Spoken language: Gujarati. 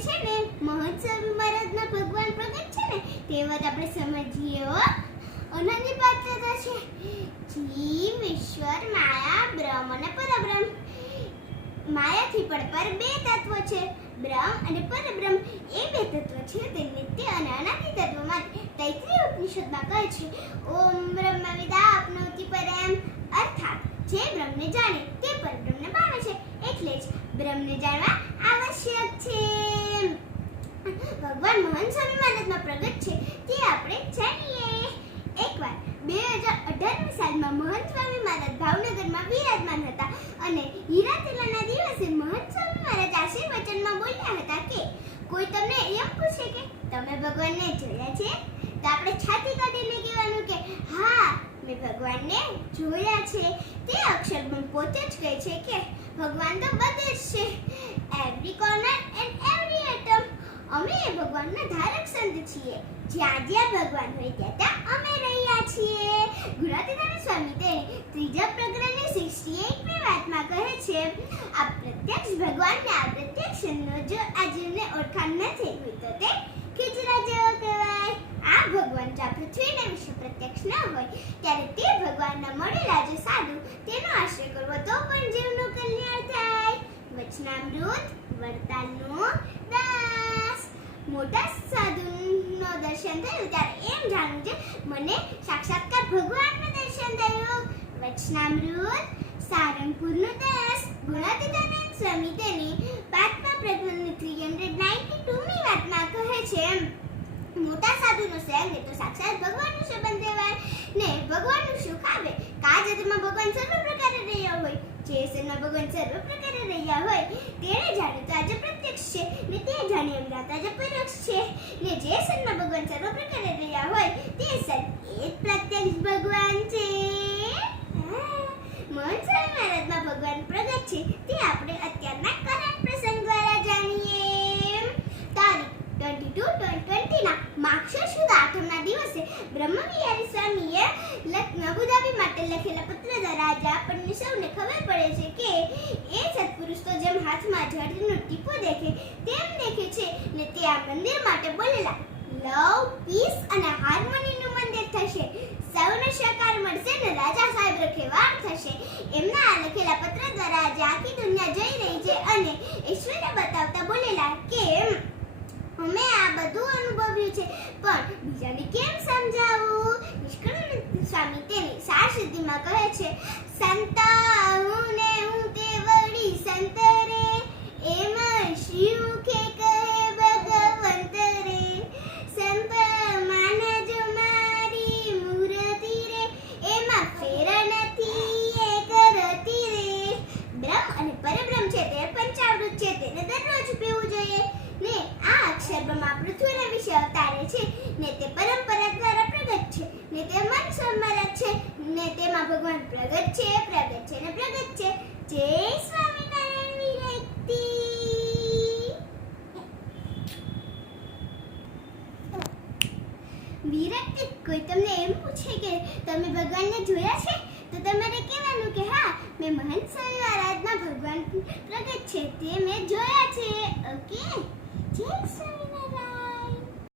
છે ને, મહોત્સવ મહારાજના ભગવાન પ્રગટ છે ને તે વાત આપણે સમજીએ હો. અનંતની પાત્રતા છે. જીવ, ઈશ્વર, માયા, બ્રહ્મ અને પરબ્રહ્મ. માયાથી પણ પર બે તત્વ છે. બ્રહ્મ અને પરબ્રહ્મ એ બે તત્વ છે. તે નિત્ય અને અનાદિ તત્વમાં તૈત્રી ઉપનિષદમાં કહે છે, ઓમ બ્રહ્મ વિદા આપનોતિ પરમ. અર્થાત, જે બ્રહ્મને જાણે તે પરબ્રહ્મને પામે છે. એટલે જ બ્રહ્મને જાણવા આવશ્યક છે. ભગવાન મોહન સ્વામી મહારાજમાં પ્રગટ છે તે આપણે જાણીએ. એકવાર બે હજાર અઢારમી સાલમાં મહંત સ્વામી મહારાજ ભાવનગરમાં વિરાજમાન હતા અને હીરા તિલકના દિવસે મહંત સ્વામી મહારાજ આશીર્વચનમાં બોલ્યા હતા કે, કોઈ તમને એમ પૂછે કે, તમે ભગવાનને જોયા છે? તો આપણે છાતી કાઢીને કહેવાનું કે, હા, મેં ભગવાનને જોયા છે. તે અક્ષરમણ પોતે જ કહે છે કે ભગવાન તો બધે જ છે. Every corner and every atom અમે એ ભગવાનના ધારક સંત છીએ. જ્યાં જ્યાં ભગવાન હોય ત્યાં ત્યાં અમે રહ્યા છીએ. ગુણાતીતાનંદ સ્વામી તે ત્રીજા પ્રકરણની સિક્સટી એકમી વાતમાં કહે છે. આ પ્રત્યક્ષ ભગવાનને આ પ્રત્યક્ષનો જો આ જીવને ઓળખાણ નથી. હોય તો તે ખીચડા જેવો કહેવાય. આ ભગવાન જ્યાં પૃથ્વીના વિશે પ્રત્યક્ષ ન હોય. ત્યારે તે ભગવાનના મળેલા જે સાધુ તેનો આશ્રય કરવો તો પણ જીવનું કલ્યાણ થાય. વચનામૃત વરદાનનું દાસ. મોટા સાધુનો દર્શન થયું ત્યારે એમ જાણવું છે મને સાક્ષાત્કાર ભગવાનનું દર્શન થયું. વચનામૃત સારંગપુરનો દાસ. ગુણાતીતાનંદ સ્વામી તેની પાંચમા પ્રકરણની થ્રી હંડ્રેડ નાઇન્ટી ટુની વાતમાં કહે છે. મોટા સાધુનો સંગ એ તો સાક્ષાત ભગવાનનો સંબંધ કહેવાય ને આવે કાજતમાં ભગવાન સર્વ પ્રકારે રહ્યા હોય. જે સનમાં ભગવાન સર્વ પ્રકારે રહ્યા હોય તેણે જાણ્યું તો આજે પ્રત્યક્ષ છે, ને તે જાણી એમ રાત આજે પરોક્ષ છે. ને જે સનમાં ભગવાન સર્વ પ્રકારે રહ્યા હોય, તે સન એ પ્રત્યક્ષ ભગવાન છે. મન સ્વામી મહારાજમાં ભગવાન પ્રગટ છે, તે આપણે અત્યારના કરંટ પ્રસંગ દ્વારા જાણીએ. તારીખ ટ્વેન્ટી ટ્વેન્ટીના માક્ષર સુદ આઠમના દિવસે બ્રહ્મવિહારી સ્વામીએ અબુધાબી માટે લખેલા પત્ર દ્વારા આજે આપણને સૌને ખબર પડે છે કે એ સત્પુરુષ તો જેમ હાથમાં જળનો ટીપો દેખે તેમ દેખે છે ને તે આ મંદિર માટે બોલેલા, લવ પીસ અને હાર્મોનીનું મંદિર થશે. સૌને સહકાર મળશે ને રાજા સાહેબ રખેવાળ થશે. એમના આ લખેલા પત્ર દ્વારા આજે આખી દુનિયા જઈ રહી છે અને ઈશ્વરે બતાવતા બોલેલા કે, અમે આ બધું અનુભવ્યું છે, પણ બીજાને કેમ પરબ્રહ્મ છે તે પંચાવૃત છે તેને દરરોજ પીવું જોઈએ. ને આ અક્ષર બ્રહ્મા પૃથ્વીના વિશે અવતારે છે. ને તે પરંપરા દ્વારા પ્રગટ છે. ને તે મન સમરત છે. ને તેમાં ભગવાન પ્રગટ છે પ્રગટ છે ને પ્રગટ છે. જય સ્વામિનારાયણ વિરક્તિ વિરક્તિ કોઈ તમને એમ પૂછે કે તમે ભગવાનને જોયા છે? તો તમારે કહેવાનું કે હા, મેં મહંત સ્વામી ભગવાન પ્રગટ છે તે મેં જોયા છે. ઓકે જય